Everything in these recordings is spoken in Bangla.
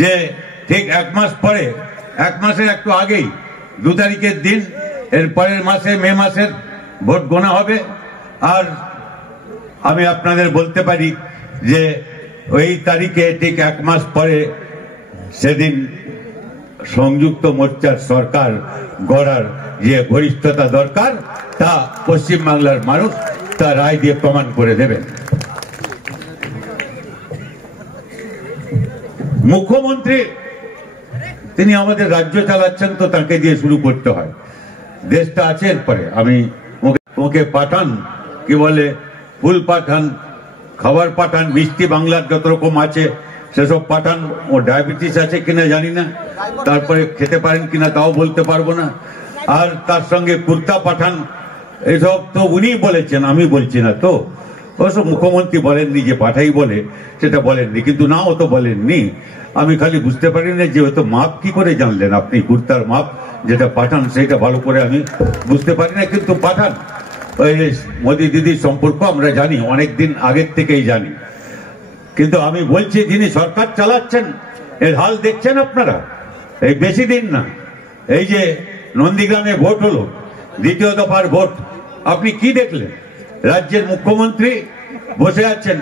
যে ঠিক 1 মাস পরে, 1 মাসের একটু আগেই 2 তারিখের দিন, এর পরের মাসে মে মাসের ভোট গোনা হবে। আর আমি আপনাদের বলতে পারি যে ওই তারিখে ঠিক 1 মাস পরে সেদিন সংযুক্ত মোর্চার সরকার গড়ার যে গরিষ্ঠতা দরকার তা পশ্চিমবাংলার মানুষ তা রায় দিয়ে প্রমাণ করে দেবেন। মুখ্যমন্ত্রী তিনি আমাদের রাজ্য চালাচ্ছেন, তো তাকে দিয়ে শুরু করতে হয়। দেশটা আছে এরপরে। আমি ওকে পাঠান, কি বলে, ফুল পাঠান, খাবার পাঠান, মিষ্টি বাংলার যত রকম আছে সেসব পাঠান। ও ডায়াবেটিস আছে কিনা জানি না, তারপরে খেতে পারেন কিনা তাও বলতে পারবো না। আর তার সঙ্গে কুর্তা পাঠান, এসব তো উনি বলেছেন, আমি বলছি না। তো অবশ্য মুখ্যমন্ত্রী বলেননি যে পাঠাই বলে, সেটা বলেননি, কিন্তু না ও তো বলেননি। আমি খালি বুঝতে পারি না যে হয়তো মাপ কি করে জানলেন আপনি, কুর্তার মাপ যেটা পাঠান সেটা ভালো করে আমি বুঝতে পারি না, কিন্তু পাঠান। ওই মোদি দিদির সম্পর্ক আমরা জানি, অনেকদিন আগের থেকেই জানি। কিন্তু আমি বলছি যিনি সরকার চালাচ্ছেন এর হাল দেখছেন আপনারা। এই বেশি দিন না, এই যে নন্দীগ্রামে ভোট হলো, দ্বিতীয় দফার ভোট, আপনি কি দেখলেন? রাজ্যের মুখ্যমন্ত্রী বসে আছেন,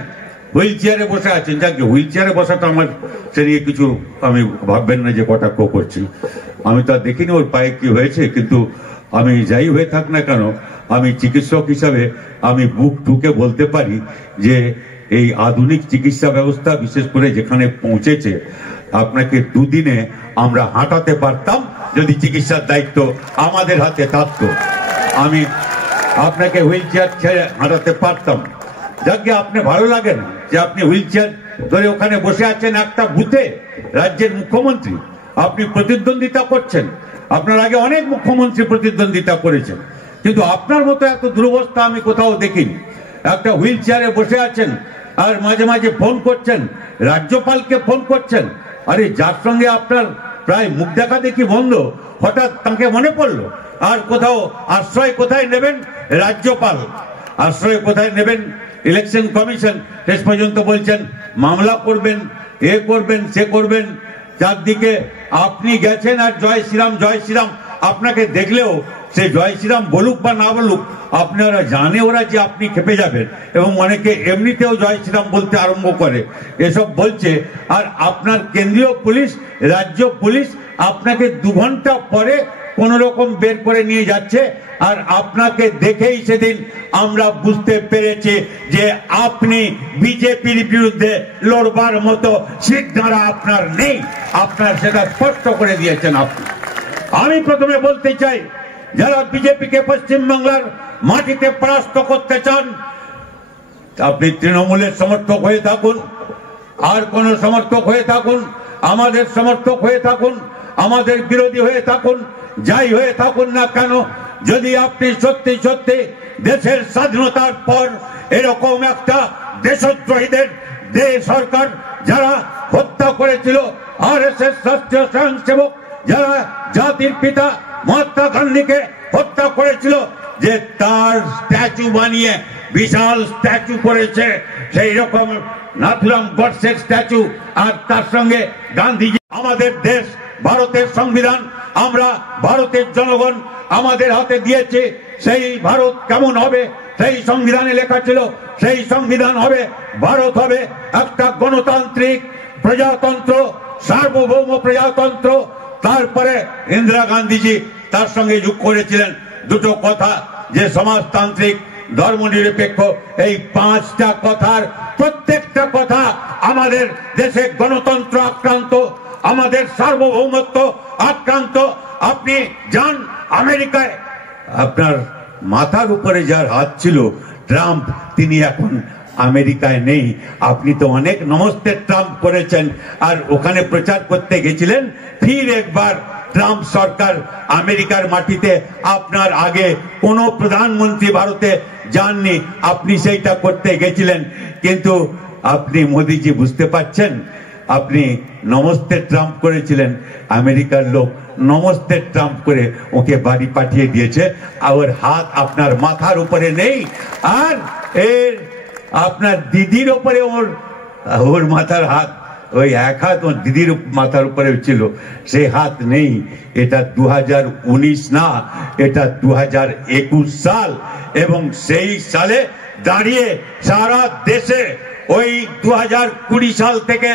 হুইল চেয়ারে বসে আছেন। যাকে হুইল চেয়ারে বসাটা আমার সে নিয়ে কিছু আমি ভাববেন না যে কটাক্ষ করছি। আমি তো আর দেখিনি ওর পায়ে কি হয়েছে, কিন্তু আমি যাই হয়ে থাক না কেন, আমি চিকিৎসক হিসাবে আমি বুক ঠুকে বলতে পারি যে এই আধুনিক চিকিৎসা ব্যবস্থা বিশেষ করে যেখানে পৌঁছেছে, আপনাকে 2 দিনে আমরা হাঁটাতে পারতাম যদি চিকিৎসার দায়িত্ব আমাদের হাতে থাকতো। আমি আপনাকে হুইল চেয়ার ছেড়ে হাঁটাতে পারতাম। যাকে আপনি ভালো লাগে না যে আপনি হুইল চেয়ার ধরে ওখানে বসে আছেন একটা বুথে, রাজ্যের মুখ্যমন্ত্রী, আপনি প্রতিদ্বন্দ্বিতা করছেন। আপনার আগে অনেক মুখ্যমন্ত্রী প্রতিদ্বন্দ্বিতা করেছেন, কিন্তু আপনার মতো এত দুরবস্থা আমি কোথাও দেখিনি। একটা হুইল চেয়ারে বসে আছেন আর মাঝে মাঝে ফোন করছেন, রাজ্যপালকে ফোন করছেন। আরে যার সঙ্গে আপনার প্রায় মুখ দেখা দেখি বন্ধ, হঠাৎ তাকে মনে পড়লো। আর কোথাও আশ্রয় কোথায় নেবেন? রাজ্যপাল। আশ্রয় কোথায় নেবেন? Election commission. শেষ পর্যন্ত বলছেন মামলা করবেন, এ করবেন, সে করবেন। চারদিকে আপনি গেছেন আর জয় শ্রীরাম জয় শ্রীরাম। আপনাকে দেখলেও সে জয় শ্রীরাম বলুক বা না বলুক, আপনারা জানে ওরা যে আপনি খেপে যাবেন, এবং অনেকে এমনিতেও জয় শ্রীরাম বলতে আরম্ভ করে। এসব বলছে, আর আপনার কেন্দ্রীয় পুলিশ, রাজ্য পুলিশ আপনাকে 2 ঘন্টা পরে কোন রকম বের করে নিয়ে যাচ্ছে। আর আপনাকে দেখেই সেদিন আমরা বুঝতে পেরেছি যে আপনি বিজেপির বিরুদ্ধে লড়বার মতো সিদ্ধারা আপনার নেই। আপনার সেটা স্পষ্ট করে দিয়েছেন আপনি। আমি প্রথমে বলতে চাই, যারা বিজেপিকে পশ্চিমবাংলার মাটিতে পরাস্ত করতে চান, আপনি তৃণমূলের সমর্থক হয়ে থাকুন, আর কোন সমর্থক হয়ে থাকুন, আমাদের সমর্থক হয়ে থাকুন, আমাদের বিরোধী হয়ে থাকুন, যাই হয়ে থাকুন না কেন, যদি আপনি সত্যি সত্যি দেশের স্বাধীনতার পর এরকম একটা দেশদ্রোহীদের সরকার যারা হত্যা করেছিল, আরএসএস রাষ্ট্রীয় স্বয়ংসেবক যারা জাতির পিতা মহাত্মা গান্ধীকে হত্যা করেছিল, যে তার স্ট্যাচু বানিয়ে বিশাল স্ট্যাচু করেছে, সেই রকম নাথুরাম গডসের স্ট্যাচু, আর তার সঙ্গে গান্ধীজি। আমাদের দেশ ভারতের সংবিধান, আমরা ভারতের জনগণ আমাদের হাতে দিয়েছে। সেই ভারত কেমন হবে? সেই সংবিধানে লেখা ছিল সেই সংবিধান হবে, ভারত হবে একটা গণতান্ত্রিক প্রজাতন্ত্র, সার্বভৌম প্রজাতন্ত্র। তারপরে ইন্দিরা গান্ধীজি তার সঙ্গে যোগ করেছিলেন দুটো কথা, যে সমাজতান্ত্রিক, ধর্মনিরপেক্ষ। এই 5টা কথার প্রত্যেকটা কথা আমাদের দেশে গণতন্ত্র আক্রান্ত, আমাদের সার্বভৌমত্ব আক্রান্ত। আপনি যান আমেরিকায়, আপনার মাথার উপরে যার হাত ছিল ট্রাম্প, তিনি এখন আমেরিকায় নেই। আপনি তো অনেক নমস্তে ট্রাম্প করেছেন, আর ওখানে প্রচার করতে গেছিলেন। ফির একবার ট্রাম্প সরকার আমেরিকার মাটিতে, আপনার আগে কোন প্রধানমন্ত্রী ভারতে যাননি, আপনি সেইটা করতে গেছিলেন। কিন্তু আপনি মোদিজি বুঝতে পারছেন, আপনি নমস্তে ট্রাম্প করেছিলেন, আমেরিকার লোক নমস্তে ট্রাম্প করে ওকে বাড়ি পাঠিয়ে দিয়েছে, আর হাত আপনার মাথার উপরে নেই, আর এর আপনার দিদির উপরে ওর মাথার হাত। ওই এক হাত ওর দিদির মাথার উপরে ছিল, সেই হাত নেই। এটা 2019 না, এটা 2021 সাল, এবং সেই সালে দাঁড়িয়ে সারা দেশে ওই 2020 সাল থেকে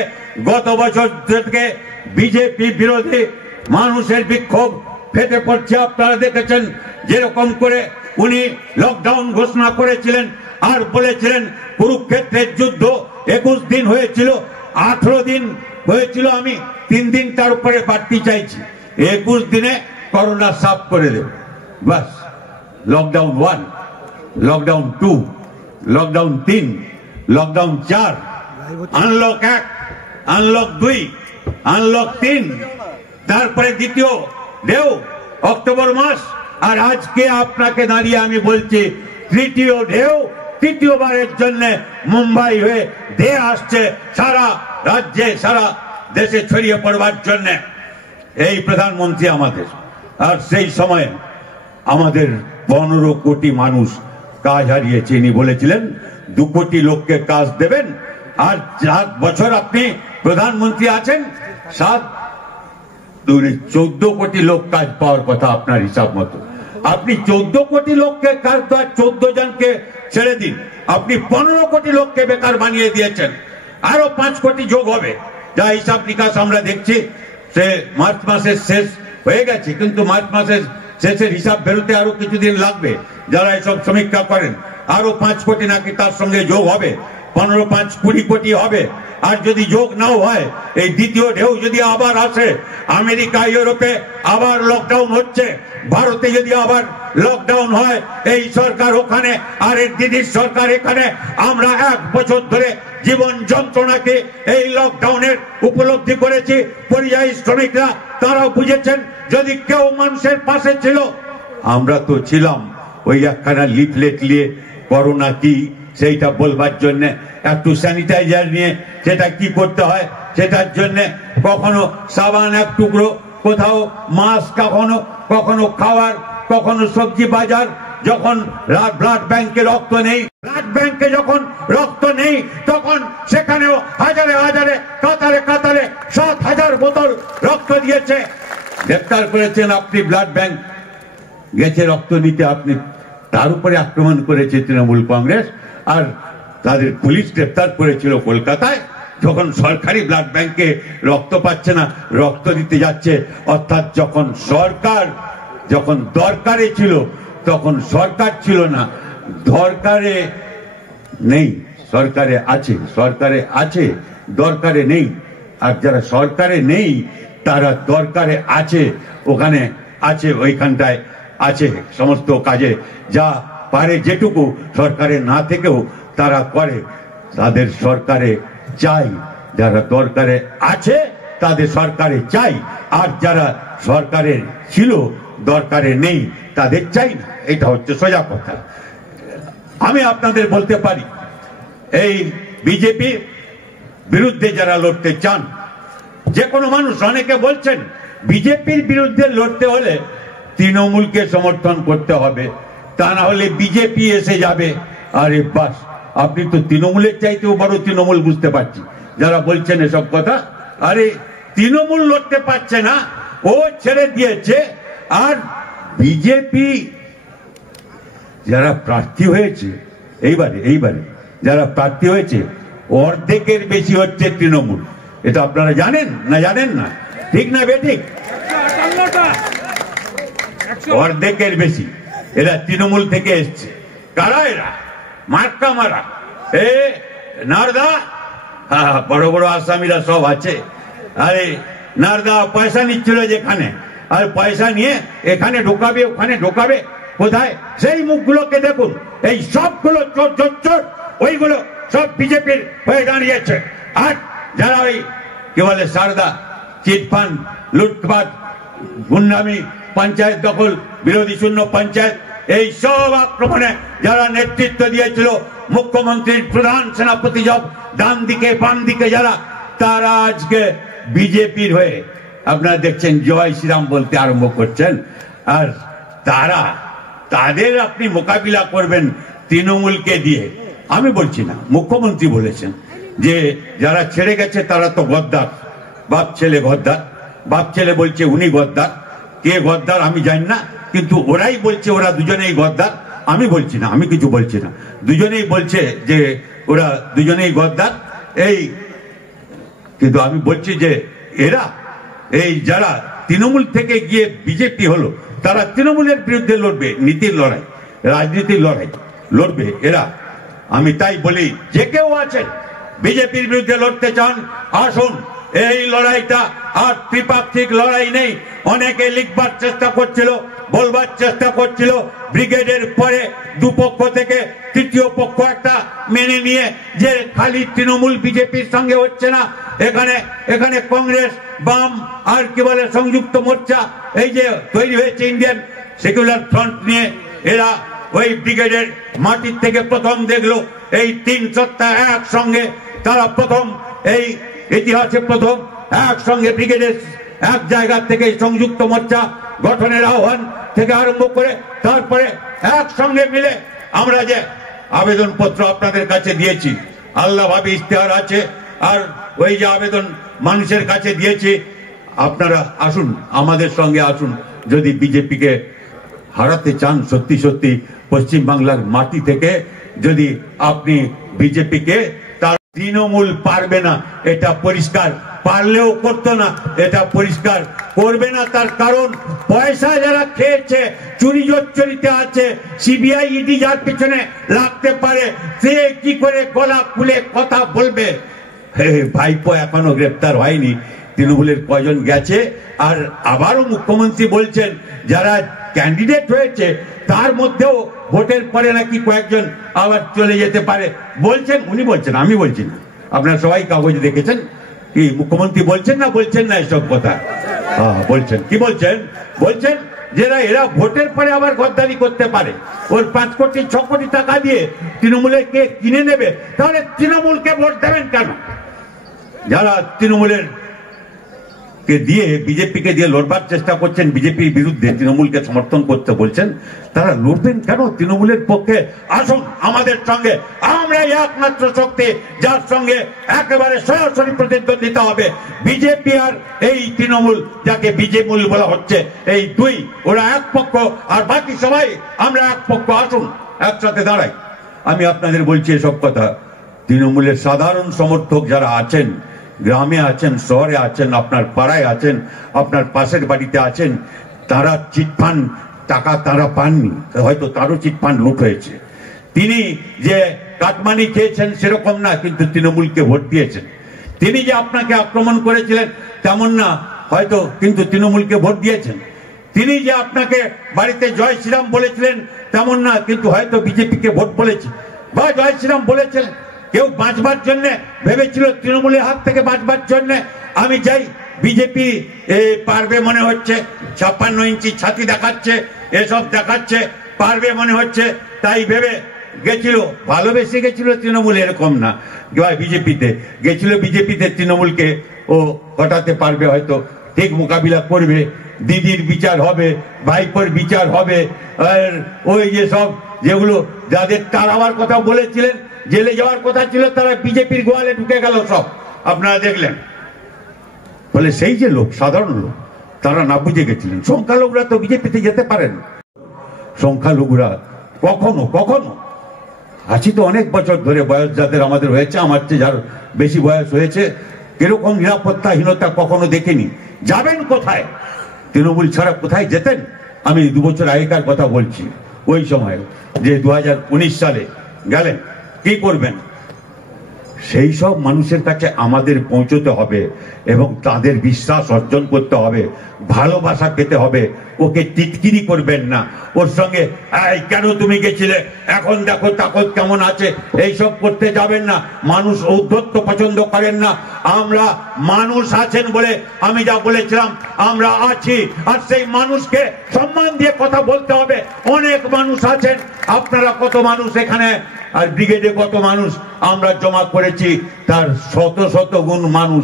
গত বছর থেকে বিজেপি বিরোধী মানুষের বিক্ষোভ ফেটে পড়ছে। আপনারা দেখেছেন যেরকম করে উনি লকডাউন ঘোষণা করেছিলেন আর বলেছিলেন কুরুক্ষেত্রের যুদ্ধ 21 দিন হয়েছিল, 18 দিন হয়েছিল, আমি 3 দিন তার উপরে বাড়তি চাইছি, 21 দিনে করোনা সাফ করে দেব। বাস, lockdown 1, lockdown 2, lockdown 3, lockdown 4, unlock 1, unlock 2, unlock 3, তারপরে দ্বিতীয় ঢেউ অক্টোবর মাস, আর আজকে আপনাকে দাঁড়িয়ে আমি বলছি তৃতীয় ঢেউ তৃতীয়বারের জন্য মুম্বাই হয়ে ধেয়ে আসছে সারা রাজ্যে, সারা দেশে ছড়িয়ে পড়বার জন্য এই প্রধানমন্ত্রী আমাদের। আর সেই সময় আমাদের 15 কোটি মানুষ কাজ হারিয়েছে। ইনি বলেছিলেন 2 কোটি লোককে কাজ দেবেন, আর 7 বছর আপনি প্রধানমন্ত্রী আছেন, 14 কোটি লোক কাজ পাওয়ার কথা আপনার হিসাব মতো। আপনি 14 কোটি লোককে কাজ দেওয়ার 14 জনকে ছেড়ে দিন, আপনি 15 কোটি লোককে বেকার বানিয়ে দিয়েছেন। আরো 5 কোটি যোগ হবে, যা হিসাব নিকাশ আমরা দেখছি। সে মার্চ মাসের শেষ হয়ে গেছে, কিন্তু মার্চ মাসের শেষের হিসাব বেরোতে আরো কিছুদিন লাগবে। যারা এসব সমীক্ষা করেন আরো 5 কোটি নাকি তার সঙ্গে যোগ হবে, 15, 5, 20 কোটি হবে। আর যদি যোগ নাও হয়, এই দ্বিতীয় ঢেউ যদি আবার আসে, আমেরিকা ইউরোপে আবার লকডাউন হচ্ছে, ভারতে যদি আবার লকডাউন হয়, এই সরকার ওখানে আর এর দিদির সরকার এখানে, আমরা 1 বছর ধরে জীবন যন্ত্রণাকে এই লকডাউনের উপলব্ধি করেছি। পরিযায়ী শ্রমিকরা তারাও বুঝেছেন, যদি কেউ মানুষের পাশে ছিল, আমরা তো ছিলাম। ওই একখানা লিফলেট নিয়ে করোনা কি সেইটা বলবার জন্য, একটু স্যানিটাইজার নিয়ে সেটা কি করতে হয় সেটার জন্য, কখনো সাবান 1 টুকরো, কোথাও মাস্ক, কখনো খাওয়ার, কখনো সবজি বাজার। যখন ব্লাড ব্যাংকে রক্ত নেই, ব্লাড ব্যাংকে যখন রক্ত নেই, তখন সেখানেও হাজারে হাজারে কাতারে কাতারে 7,000 বোতল রক্ত দিয়েছে। গ্রেপ্তার করেছেন আপনি, ব্লাড ব্যাংক গেছে রক্ত নিতে, আপনি তার উপরে আক্রমণ করেছে তৃণমূল কংগ্রেস। আর তাদের পুলিশ গ্রেপ্তার করেছিল কলকাতায়, যখন সরকারি ব্লাড ব্যাংকে রক্ত পাচ্ছে না, রক্ত দিতে যাচ্ছে। অর্থাৎ যখন সরকার, যখন দরকারে ছিল তখন সরকার ছিল না, দরকারে নেই, সরকারে আছে, সরকারে আছে, দরকারে নেই। আর যারা সরকারে নেই তারা দরকারে আছে, ওখানে আছে, ওইখানটায় আছে, সমস্ত কাজে যা পারে যেটুকু সরকারে না থেকেও তারা করে। তাদের সরকারে চাই, যারা দরকারে আছে তাদের সরকারে চাই, আর যারা সরকারে ছিল দরকারে নেই তাদের চাই না। এটা হচ্ছে সোজা কথা। আমি আপনাদের বলতে পারি, এই বিজেপি বিরুদ্ধে যারা লড়তে চান, যে কোনো মানুষ, অনেকে বলছেন বিজেপির বিরুদ্ধে লড়তে হলে তৃণমূলকে সমর্থন করতে হবে, তা না হলে বিজেপি এসে যাবে। আরে বাস, আপনি তো তৃণমূলের চাইতেও বড় তৃণমূল, বুঝতে পারছি যারা বলছেন এসব কথা। আরে তৃণমূল লড়তে পারছে না, ও ছেড়ে দিয়েছে। আর বিজেপি যারা প্রার্থী হয়েছে এইবারে যারা প্রার্থী হয়েছে, অর্ধেকের বেশি হচ্ছে তৃণমূল। এটা আপনারা জানেন না? জানেন না? ঠিক না বেঠিক? অর্ধেকের বেশি এরা তৃণমূল থেকে এসছে। কারা এরা? মার্কা মারা, নারদা, বড় বড় আসামিরা সব আছে। আরে নারদা পয়সা নিচ্ছিল যেখানে, আর পয়সা নিয়ে এখানে ঢোকাবে, ওখানে ঢোকাবে। কোথায়? সেই মুখগুলোকে দেখুন, এই সবগুলো চোর চোর চোর, ওইগুলো সব বিজেপির হয়ে দাঁড়িয়েছে। আর যারা ওই কি বলে সারদা, চিটফান্ড, লুটপাট, গুন্ডামি, পঞ্চায়েত দখল, বিরোধী শূন্য পঞ্চায়েত, এই সব আক্রমণে যারা নেতৃত্ব দিয়েছিল, মুখ্যমন্ত্রীর প্রধান সেনাপতি সব ডান দিকে বাম দিকে যারা, তারা আজকে বিজেপির হয়ে আপনারা দেখছেন জয় শ্রীরাম বলতে আরম্ভ করছেন। আর তাদের আপনি মোকাবিলা করবেন তৃণমূলকে দিয়ে। আমি বলছি না, মুখ্যমন্ত্রী বলেছেন। যে যারা ছেড়ে গেছে তারা তো গদ্দার, বাপ ছেলে গদ্দার। বাপ ছেলে বলছে উনি গদ্দার, কে গদ্দার আমি জানি না, কিন্তু ওরাই বলছে ওরা দুজনেই গদ্দার। আমি বলছি না, আমি কিছু বলছি না, দুজনেই বলছে যে ওরা দুজনেই গদ্দার। এই কিন্তু আমি বলছি যে এরা এই যারা তৃণমূল থেকে গিয়ে বিজেপি হলো, তারা তৃণমূলের বিরুদ্ধে লড়বে, নীতির লড়াই, রাজনীতির লড়াই লড়বে এরা। আমি তাই বলি, যে কেউ আছেন বিজেপির বিরুদ্ধে লড়তে চান, আসুন। এই লড়াইটা আর ত্রিপাক্ষিক লড়াই নেই। অনেকে লিখবার চেষ্টা করছিল, বলবার চেষ্টা করছিল, ব্রিগেডের পরে দুপক্ষ থেকে তৃতীয় পক্ষ একটা মেনে নিয়ে যে খালি তৃণমূল বিজেপির সঙ্গে হচ্ছে না, এখানে কংগ্রেস, বাম আর কি বলে সংযুক্ত মোর্চা এই যে তৈরি হয়েছে ইন্ডিয়ান সেকুলার ফ্রন্ট নিয়ে, এরা ওই ব্রিগেডের মাটির থেকে প্রথম দেখলো এই 3 সত্তা একসঙ্গে, তারা প্রথম এই ইতিহাসে প্রথম একসঙ্গে ব্রিগেডের এক জায়গা থেকে সংযুক্ত মোর্চা গঠনের আহ্বান থেকে আরম্ভ করে তারপরে একসঙ্গে মিলে আমরা যে আবেদনপত্র আপনাদের কাছে দিয়েছি, আল্লাহভাবে ইশতেহার আছে, আর ওই যে আবেদন মানুষের কাছে দিয়েছি, আপনারা আসুন, আমাদের সঙ্গে আসুন। যদি বিজেপিকে হারাতে চান সত্যি সত্যি পশ্চিমবাংলার মাটি থেকে, যদি আপনি বিজেপিকে, তার তৃণমূল পারবে না, এটা পরিষ্কার, পারলেও করতো না, এটা পরিষ্কার করবে না। তার কারণ পয়সা যারা খেয়েছে, চুরি জচ্চরিতে আছে, সিবিআই ইডি যার পিছনে লাগতে পারে, সে কি করে গলা খুলে কথা বলবে? ভাইপো এখনো গ্রেপ্তার হয়নি, তৃণমূলের কয়জন গেছে, আর আবারও মুখ্যমন্ত্রী বলছেন যারা ক্যান্ডিডেট হয়েছে তার মধ্যেও ভোটের পরে নাকি কয়েকজন আবার চলে যেতে পারে বলছেন, উনি বলছেন, আমি বলছি না। আপনারা সবাই কাগজে দেখেছেন, কি মুখ্যমন্ত্রী বলছেন না বলছেন না এসব কথা? বলছেন। কি বলছেন? বলছেন যে এরা ভোটের পরে আবার গদ্দারি করতে পারে, ওর 5 কোটি 6 কোটি টাকা দিয়ে তৃণমূলের কে কিনে নেবে, তাহলে তৃণমূলকে ভোট দেবেন কেন? যারা তৃণমূলের কে দিয়ে বিজেপিকে দিয়ে লড়বার চেষ্টা করছেন, বিজেপির বিরুদ্ধে তৃণমূলকে সমর্থন করতে বলছেন, তারা লড়বেন কেন তৃণমূলের পক্ষে? আসুন আমাদের সঙ্গে, আমরা একমাত্র শক্তি যার সঙ্গে একেবারে সরাসরি প্রতিদ্বন্দ্বিতা হবে। বিজেপি আর এই তৃণমূল, যাকে বিজেমূল বলা হচ্ছে, এই দুই, ওরা এক পক্ষ আর বাকি সবাই আমরা এক পক্ষ। আসুন একসাথে দাঁড়াই। আমি আপনাদের বলছি এসব কথা, তৃণমূলের সাধারণ সমর্থক যারা আছেন, গ্রামে আছেন, শহরে আছেন, আপনার পাড়ায় আছেন, আপনার পাশের বাড়িতে আছেন, তারা চিটফান্ড টাকা তারা পাননি, হয়তো তারও চিটফান্ড লুট হয়েছে। তিনি যে কাটমানি খেয়েছেন সেরকম না, কিন্তু তৃণমূলকে ভোট দিয়েছেন। তিনি যে আপনাকে আক্রমণ করেছিলেন তেমন না, হয়তো কিন্তু তৃণমূলকে ভোট দিয়েছেন। তিনি যে আপনাকে বাড়িতে জয় শ্রীরাম বলেছিলেন তেমন না, কিন্তু হয়তো বিজেপিকে ভোট বলেছে বা জয় শ্রীরাম বলেছেন। কেউ বাঁচবার জন্য ভেবেছিল, তৃণমূলের হাত থেকে বাঁচবার জন্য আমি যাই, বিজেপি পারবে মনে হচ্ছে, 56 ইঞ্চি ছাতি দেখাচ্ছে, এসব দেখাচ্ছে, পারবে মনে হচ্ছে, তাই ভেবে গেছিল, ভালোবেসে গেছিল তৃণমূল, এরকম না, বিজেপিতে গেছিল, বিজেপিতে তৃণমূলকে ও হটাতে পারবে, হয়তো ঠিক মোকাবিলা করবে, দিদির বিচার হবে, ভাইপোর বিচার হবে, আর ওই যে সব যেগুলো যাদের তাড়াবার কথা বলেছিলেন, জেলে যাওয়ার কথা ছিল, তারা বিজেপির গোয়ালে ঢুকে গেল সব, আপনারা দেখলেন। বলে সেই যে লোক, সাধারণ লোক, তারা না বুঝে গেছিলেন। সংখ্যালঘুরা তো বিজেপিতে যেতে পারেন, সংখ্যালঘুরা কখনো কখনো, আছি তো অনেক বছর ধরে, বয়স যাদের আমাদের হয়েছে, আমার চেয়ে যার বেশি বয়স হয়েছে, এরকম নিরাপত্তাহীনতা কখনো দেখিনি। যাবেন কোথায়? তৃণমূল ছাড়া কোথায় যেতেন? আমি 2 বছর আগেকার কথা বলছি, ওই সময় যে 2019 সালে গেলেন, কি করবেন? সেই সব মানুষের কাছে আমাদের পৌঁছতে হবে এবং তাদের বিশ্বাস অর্জন করতে হবে, ভালোবাসা পেতে হবে। ওকে টিটকিরি করবেন না, ওর সঙ্গে কেন তুমি গেছিলে, এখন দেখো তাকত কেমন আছে, এইসব করতে যাবেন না। মানুষ ঔদ্ধত্য পছন্দ করেন না। আমরা মানুষ আছেন বলে আমি যা বলেছিলাম, আমরা আছি, আর সেই মানুষকে সম্মান দিয়ে কথা বলতে হবে। অনেক মানুষ আছেন, আপনারা কত মানুষ এখানে, আর ব্রিগেডে কত মানুষ আমরা জমা করেছি, তার শত শত গুণ মানুষ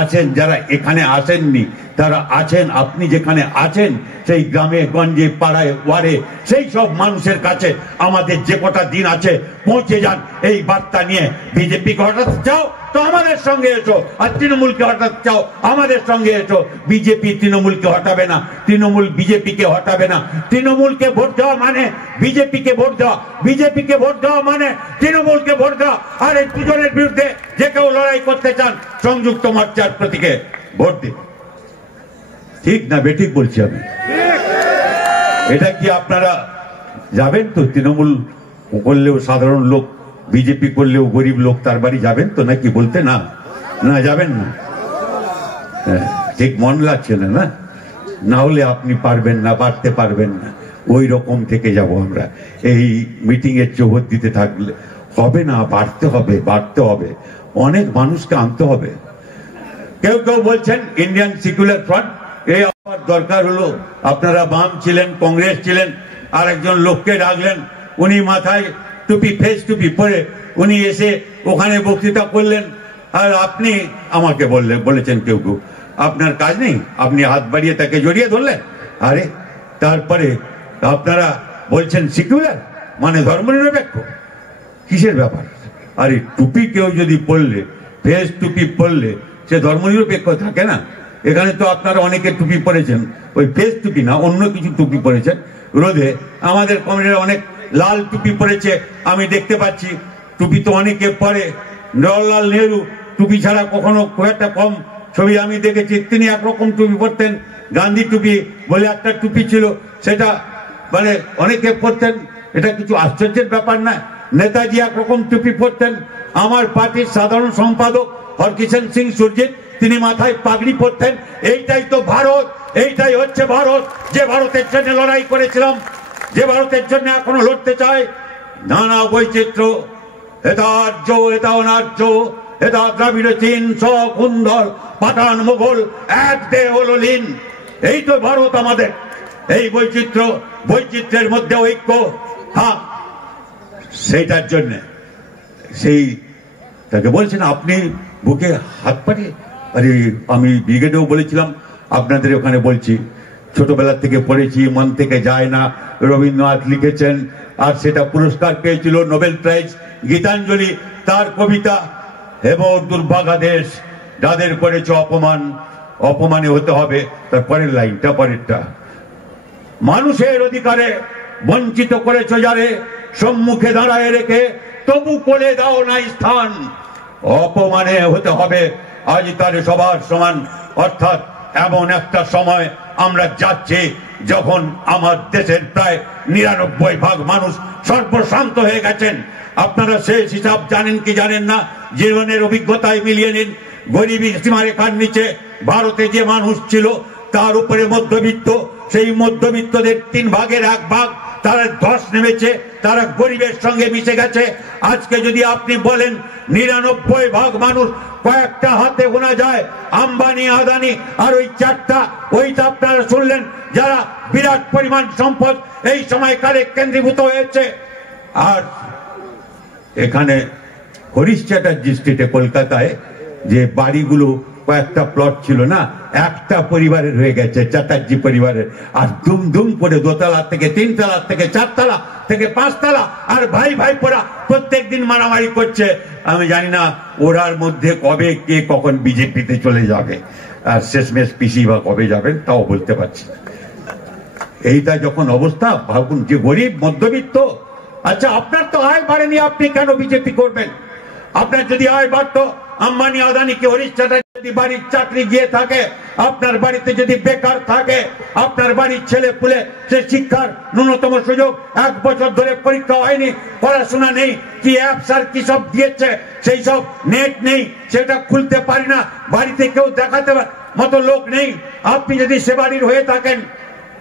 আছেন যারা এখানে আসেননি, তারা আছেন। আপনি যেখানে আছেন, সেই গ্রামে গঞ্জে পাড়ায় ওয়ারে, সেই সব মানুষের কাছে আমাদের যে কটা দিন আছে পৌঁছে যান এই বার্তা নিয়ে। বিজেপি হটাতে চাও তো আমাদের সঙ্গে এসো, আর তৃণমূলকে হটাতে চাও আমাদের সঙ্গে এসো। বিজেপি তৃণমূলকে হটাবে না, তৃণমূল বিজেপিকে হটাবে না। তৃণমূলকে ভোট দেওয়া মানে বিজেপিকে ভোট দেওয়া, বিজেপিকে ভোট দেওয়া মানে তৃণমূলকে ভোট দেওয়া। আর এই দুজনের বিরুদ্ধে যে কেউ লড়াই করতে চান সংযুক্ত মোর্চার প্রতীকে ভোট দিন। ঠিক না বেঠিক বলছি আমি? এটা কি আপনারা যাবেন তো? তৃণমূল করলেও সাধারণ লোক, বিজেপি করলেও গরিব লোক তার বাড়ি যাবেন তো নাকি? বলতে না, না যাবেন না। ঠিক মন লাগছে না, না? না হলে আপনি পারবেন না, বাড়তে পারবেন না, ওই রকম থেকে যাব আমরা। এই মিটিং এর জোহর দিতে থাকলে হবে না, বাড়তে হবে, বাড়তে হবে, অনেক মানুষকে আনতে হবে। কেউ কেউ বলছেন ইন্ডিয়ান সেকুলার ফ্রন্ট, এই আমার দরকার হলো। আপনারা বাম ছিলেন, কংগ্রেস ছিলেন, আর একজন লোককে ডাকলেন, উনি মাথায় টুপি, ফেস টুপি পরে উনি এসে ওখানে বক্তৃতা করলেন, আর আপনি আমাকে বলেছেন কেউ কেউ আপনার কাজ নেই, আপনি হাত বাড়িয়ে তাকে জড়িয়ে ধরলেন। আরে তারপরে আপনারা বলছেন সেকুলার মানে ধর্মনিরপেক্ষ, কিসের ব্যাপার? আরে টুপি কেউ যদি পরলে, ফেস টুপি পরলে সে ধর্মনিরপেক্ষ থাকে না? এখানে তো আপনারা অনেকে টুপি পরেছেন, ওই ফেস টুপি না, অন্য কিছু টুপি পরেছেন রোদে। আমাদের কমিটির অনেক লাল টুপি পরেছে, আমি দেখতে পাচ্ছি। টুপি তো অনেকে পরে, জওয়াহরলাল নেহরু টুপি ছাড়া কখনো খুব একটা কম ছবি আমি দেখেছি, তিনি একরকম টুপি পরতেন। গান্ধী টুপি বলে একটা টুপি ছিল, সেটা মানে অনেকে পরতেন, এটা কিছু আশ্চর্যের ব্যাপার না। নেতাজি একরকম টুপি পরতেন। আমার পার্টির সাধারণ সম্পাদক হরকিষেণ সিং সুরজিৎ, তিনি মাথায় পাগড়ি পরতেন। এইটাই তো ভারত, এইটাই হচ্ছে ভারত, যে ভারতের জন্য লড়াই করেছিলাম, যে ভারতের জন্য এখনো লড়তে চাই। নানা বৈচিত্র্য, এটা আর্য, এটা অনার্য, এটা দ্রাবিড়, চীন, শক, হুন্দর, পাঠান, মোগল, এক দেহ হলো লীন। এই তো ভারত আমাদের। এই বৈচিত্র্য, বৈচিত্র্যের মধ্যে ঐক্য, হ্যাঁ, সেইটার জন্য সেই তাকে বলছেন আপনি বুকে হাত পাঠিয়ে। আরে আমি ব্রিগেডেও বলেছিলাম, আপনাদের ওখানে বলছি, ছোটবেলা থেকে পড়েছি, মন থেকে যায় না। রবীন্দ্রনাথ লিখেছেন, আর সেটা পুরস্কার পেয়েছিল নোবেল প্রাইজ, গীতাঞ্জলি, তার কবিতা, হেমর দুর্ভাগা দেশ, যাদের করেছে অপমান, অপমানে হতে হবে। তার পরের লাইনটা, পরেরটা, মানুষের অধিকারে বঞ্চিত করেছ যারে, সম্মুখে দাঁড়ায় রেখে তবু করে দাও না স্থান, অপমানে হতে হবে আজ তার সবার সমান। অর্থাৎ এমন একটা সময় আমরা যাচ্ছি যখন আমার দেশের প্রায় ৯৯% মানুষ সর্বশান্ত হয়ে গেছেন। আপনারা শেষ হিসাব জানেন কি জানেন না, জীবনের অভিজ্ঞতায় মিলিয়ে নিন। গরিবী সীমারেখার নিচে ভারতে যে মানুষ ছিল, তার উপরে মধ্যবিত্ত, সেই মধ্যবিত্তদের 1/3 তারা ধস নেমেছে, তারা গরিবের সঙ্গে মিশে গেছে। আজকে যদি আপনি বলেন ৯৯% মানুষ, কয়েকটা হাতে গোনা যায়, আম্বানি, আদানি, আর ওই 4টা, ওইটা আপনারা শুনলেন, যারা বিরাট পরিমাণ সম্পদ এই সময়কালে কেন্দ্রীভূত হয়েছে। আর এখানে হরিশ চ্যাটার্জি স্ট্রিটে কলকাতায় যে বাড়িগুলো কয়েকটা প্লট ছিল না, একটা পরিবারের হয়ে গেছে, চ্যাটার্জি পরিবারের। আর দুম দুম করে 2তলা থেকে 3তলা থেকে 4তলা থেকে 5তলা, আর ভাই ভাই পোরা প্রত্যেক দিন মারামারি করছে। আমি জানি না ওরার মধ্যে কবে কে কখন বিজেপিতে চলে যাবে, আর শেষমেশ পিসি বা কবে যাবেন তাও বলতে পারছি না। এইটা যখন অবস্থা, ভাবুন যে গরিব মধ্যবিত্ত। আচ্ছা, আপনার তো আয় বাড়েনি, আপনি কেন বিজেপি করবেন? আপনার যদি আয় বাড়তো, আম্বানি, আদানিকে, হরিশ চ্যাটার্জি যদি বাড়ির চাকরি গিয়ে থাকে, আপনার বাড়িতে যদি বেকার থাকে, আপনার বাড়ির ছেলে পুলে সে শিক্ষার ন্যূনতম সুযোগ, 1 বছর ধরে পরীক্ষা হয়নি, পড়াশোনা নেই, কি অ্যাপস আর কি সব দিয়েছে, সেই সব নেট নেই, সেটা খুলতে পারি না, বাড়িতে কেউ দেখাতে মতো লোক নেই। আপনি যদি সে বাড়ির হয়ে থাকেন,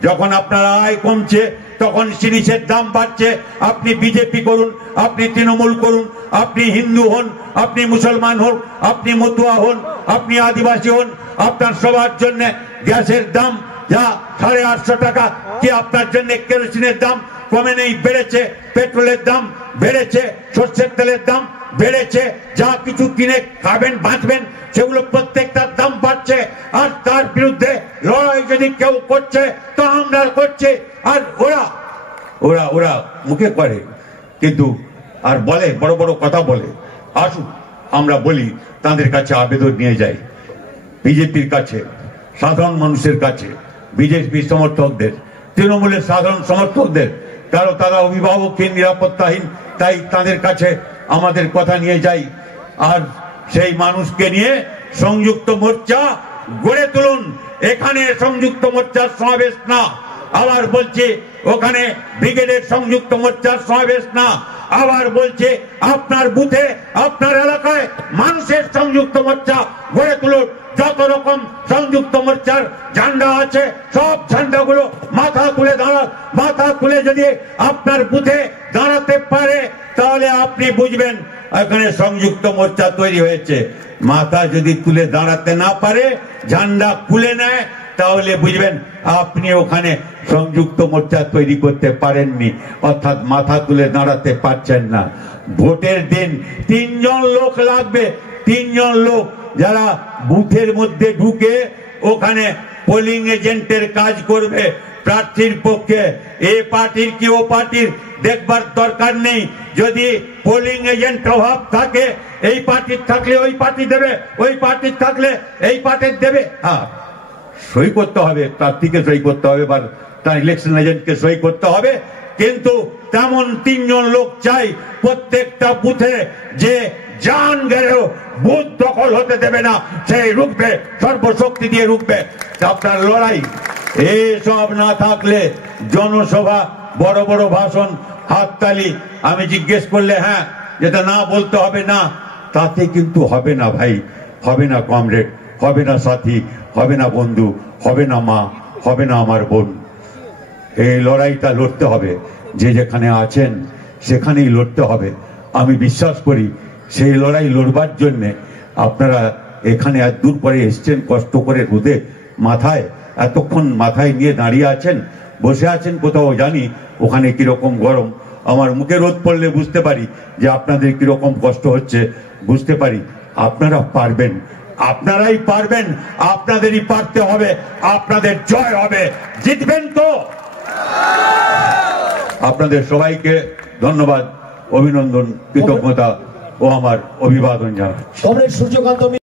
যখন আপনার আয় কমছে তখন জিনিসের দাম বাড়ছে। আপনি বিজেপি করুন, আপনি তৃণমূল করুন, আপনি হিন্দু হন, আপনি মুসলমান হন, আপনি মতুয়া হন, আপনি আদিবাসী হন, আপনার সবার জন্য গ্যাসের দাম যা 850 টাকা, কি আপনার জন্য কেরোসিনের দাম কমে নেই? বেড়েছে। পেট্রোলের দাম বেড়েছে, সর্ষের তেলের দাম বেড়েছে, যা কিছু কিনে খাবেন বাঁচবেন সেগুলো প্রত্যেকটার দাম বাড়ছে। আর তার বিরুদ্ধে লড়াই যদি কেউ করছে তো আমরা করছি। আর ওরা ওরা ওরা মুখে করে কিন্তু, আর বলে, বড় বড় কথা বলে। আসুন আমরা বলি তাদের কাছে আবেদন নিয়ে যাই, বিজেপির কাছে, সাধারণ মানুষের কাছে, বিজেপি সমর্থকদের, তৃণমূলের সাধারণ সমর্থকদের, কারো তারা অভিভাবকহীন, নিরাপত্তাহীন, তাই তাদের কাছে আমাদের কথা নিয়ে যাই। আর সেই মানুষকে নিয়ে সংযুক্ত মোর্চা গড়ে তুলুন। এখানে সংযুক্ত মোর্চার সমাবেশ না, আবার বলছে ওখানে ব্রিগেডের সংযুক্ত মোর্চার সমাবেশ না, আবার বলছে আপনার বুথে আপনার এলাকায় মানুষের সংযুক্ত মোর্চা গড়ে তুলুন। যত রকম সংযুক্ত মোর্চার ঝান্ডা আছে সব ঝান্ডাগুলো মাথা তুলে মাথা তুলে যদি আপনার বুথে দাঁড়াতে পারে তাহলে আপনি বুঝবেন এখানে সংযুক্ত মোর্চা তৈরি হয়েছে। মাথা যদি তুলে দাঁড়াতে না পারে, ঝান্ডা খুলে নেয়, তাহলে বুঝবেন আপনি ওখানে সংযুক্ত মোর্চা তৈরি করতে পারেননি, অর্থাৎ মাথা তুলে দাঁড়াতে পারছেন না। ভোটের দিন 3 জন লোক লাগবে, 3 জন লোক যারা বুথের মধ্যে ঢুকে ওখানে পোলিং এজেন্টের কাজ করবে প্রার্থীর পক্ষে। এ পার্টির কি ও পার্টির দেখবার দরকার নেই। যদি পোলিং এজেন্ট অভাব থাকে, এই পার্টির থাকলে ওই পার্টি দেবে, ওই পার্টির থাকলে এই পার্টির দেবে। হ্যাঁ, সই করতে হবে, প্রার্থীকে সই করতে হবে বা তার ইলেকশন এজেন্টকে সই করতে হবে, কিন্তু তেমন 3 জন লোক চাই প্রত্যেকটা বুথে, যে জান গেলেও বুথ দখল হতে দেবে না, সেই রুখবে, সর্বশক্তি দিয়ে রুখবে। আপনার লড়াই এসব না থাকলে জনসভা, বড় বড় ভাষণ, হাততালি, আমি জিজ্ঞেস করলে হ্যাঁ যেটা না বলতে হবে না, তাতে কিন্তু হবে না ভাই, হবে না কমরেড, হবে না সাথী, হবে না বন্ধু, হবে না মা, হবে না আমার বোন। এই লড়াইটা লড়তে হবে, যে যেখানে আছেন সেখানেই লড়তে হবে। আমি বিশ্বাস করি সেই লড়াই লড়বার জন্যে আপনারা এখানে এত দূর পরে এসছেন, কষ্ট করে রোদে মাথায় এতক্ষণ মাথায় নিয়ে দাঁড়িয়ে আছেন, বসে আছেন কোথাও জানি ওখানে কিরকম গরম। আমার মুখে রোদ পড়লে বুঝতে পারি যে আপনাদের কিরকম কষ্ট হচ্ছে, বুঝতে পারি। আপনারা পারবেন, আপনারাই পারবেন, আপনাদেরই পারতে হবে, আপনাদের জয় হবে, জিতবেন তো। আপনাদের সবাইকে ধন্যবাদ, অভিনন্দন, কৃতজ্ঞতা ও আমার অভিবাদন জানাচ্ছি। সূর্যকান্ত।